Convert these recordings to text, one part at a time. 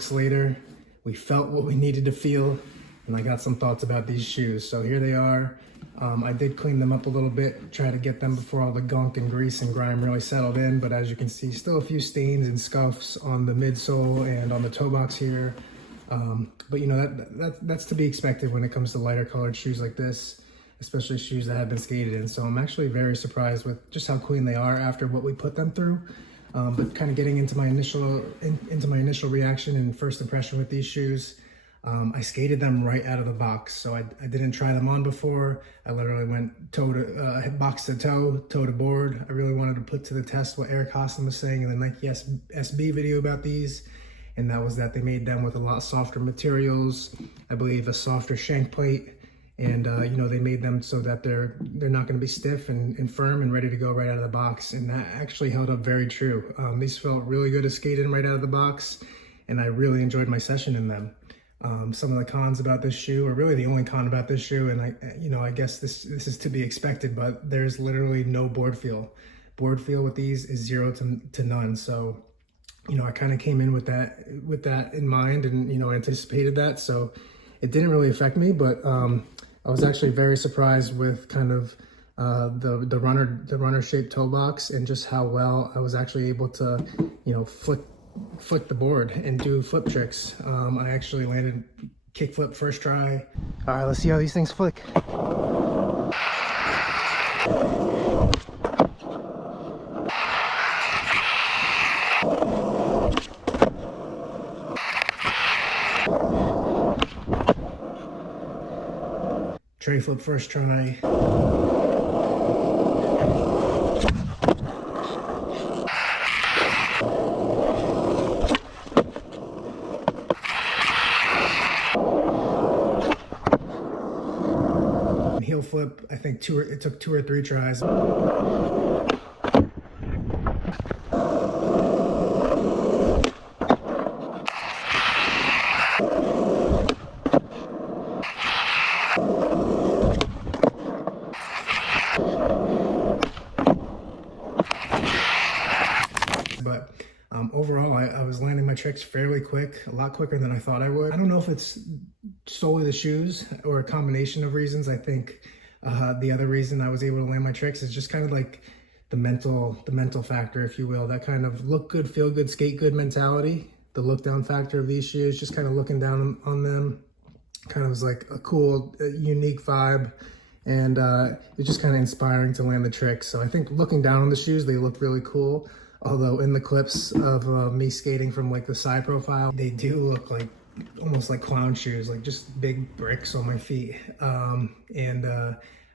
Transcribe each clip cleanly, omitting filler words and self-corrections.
looks later, we felt what we needed to feel, and I got some thoughts about these shoes. So here they are. I did clean them up a little bit, try to get them before all the gunk and grease and grime really settled in, but as you can see, still a few stains and scuffs on the midsole and on the toe box here. But you know, that's to be expected when it comes to lighter colored shoes like this, especially shoes that have been skated in. So I'm actually very surprised with just how clean they are after what we put them through. But kind of getting into my initial reaction and first impression with these shoes, I skated them right out of the box. So I didn't try them on before. I literally went box to toe, toe to board. I really wanted to put to the test what Eric Hasen was saying in the Nike SB video about these. And that was that they made them with a lot softer materials. I believe a softer shank plate. And you know, they made them so that they're not going to be stiff and firm and ready to go right out of the box. And that actually held up very true. These felt really good to skate in right out of the box, and I really enjoyed my session in them. Some of the cons about this shoe, or really the only con about this shoe, and I guess this is to be expected, but there's literally no board feel. Board feel with these is 0 to none. So, you know, I kind of came in with that in mind, and you know, anticipated that. So it didn't really affect me, but I was actually very surprised with kind of the runner shaped toe box and just how well I was actually able to, you know, flick the board and do flip tricks. I actually landed kick flip first try. All right, let's see how these things flick. Tray flip first try. Heel flip, I think it took 2 or 3 tries. But overall, I was landing my tricks fairly quick, a lot quicker than I thought I would. I don't know if it's solely the shoes or a combination of reasons. I think the other reason I was able to land my tricks is just kind of like the mental factor, if you will, that kind of look good, feel good, skate good mentality. The look down factor of these shoes, just kind of looking down on them, kind of was like a cool, unique vibe. And it's just kind of inspiring to land the tricks. So I think looking down on the shoes, they look really cool. Although in the clips of me skating from like the side profile, they do look like almost like clown shoes, like just big bricks on my feet.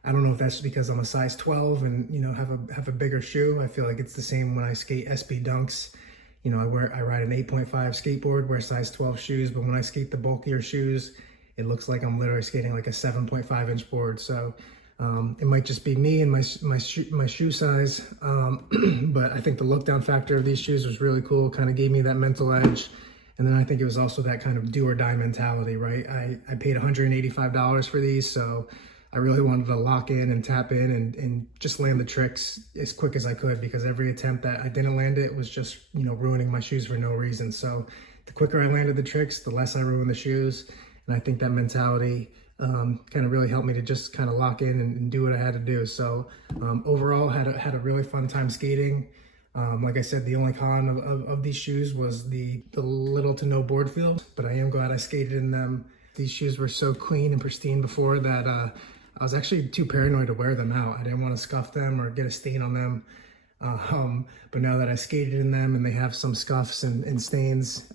I don't know if that's because I'm a size 12 and, you know, have a bigger shoe. I feel like it's the same when I skate SB Dunks. You know, I ride an 8.5 skateboard, wear size 12 shoes, but when I skate the bulkier shoes, it looks like I'm literally skating like a 7.5 inch board. So it might just be me and my shoe size, but I think the look down factor of these shoes was really cool. Kind of gave me that mental edge. And then I think it was also that kind of do or die mentality, right? I paid $185 for these, so I really wanted to lock in and tap in and just land the tricks as quick as I could, because every attempt that I didn't land it was just, you know, ruining my shoes for no reason. So the quicker I landed the tricks, the less I ruined the shoes. And I think that mentality kind of really helped me to just kind of lock in and do what I had to do. So overall, had a really fun time skating. Like I said, the only con of these shoes was the little to no board feel, but I am glad I skated in them. These shoes were so clean and pristine before that I was actually too paranoid to wear them out. I didn't want to scuff them or get a stain on them. But now that I skated in them and they have some scuffs and stains,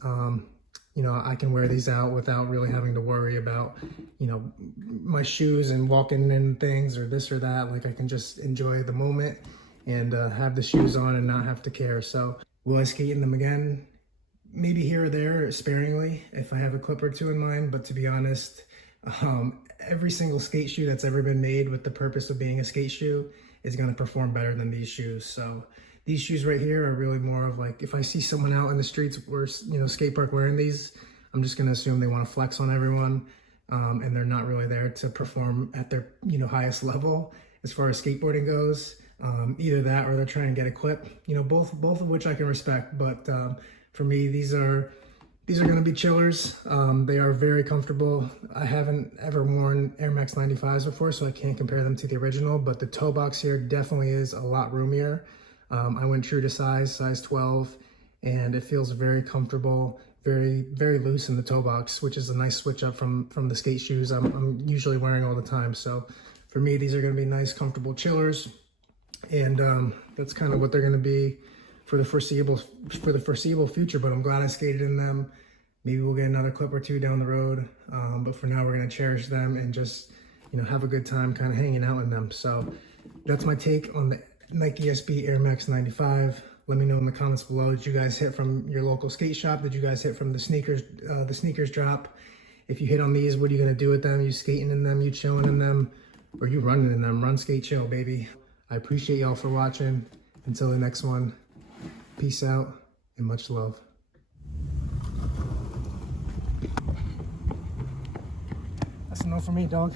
you know, I can wear these out without really having to worry about, you know, my shoes and walking in things or this or that. Like I can just enjoy the moment and have the shoes on and not have to care. So will I skate in them again? Maybe here or there, sparingly, if I have a clip or two in mind. But to be honest, every single skate shoe that's ever been made with the purpose of being a skate shoe is going to perform better than these shoes. So these shoes right here are really more of like, if I see someone out in the streets or, you know, skate park wearing these, I'm just going to assume they want to flex on everyone, and they're not really there to perform at their, you know, highest level as far as skateboarding goes. Either that or they're trying to get a clip, you know, both of which I can respect. But for me, these are These are going to be chillers. They are very comfortable. I haven't ever worn Air Max 95s before, so I can't compare them to the original, but the toe box here definitely is a lot roomier. I went true to size 12, and it feels very comfortable, very, very loose in the toe box, which is a nice switch up from the skate shoes I'm usually wearing all the time. So for me, these are going to be nice, comfortable chillers, and that's kind of what they're going to be for the foreseeable future. But I'm glad I skated in them. Maybe we'll get another clip or two down the road, but for now we're going to cherish them and just, you know, have a good time kind of hanging out in them. So that's my take on the Nike SB Air Max 95. Let me know in the comments below. Did you guys hit from your local skate shop? Did you guys hit from the sneakers drop? If you hit on these, what are you going to do with them? You skating in them, you chilling in them, or you running in them? Run, skate, chill, baby. I appreciate y'all for watching. Until the next one, peace out and much love. That's enough for me, dog.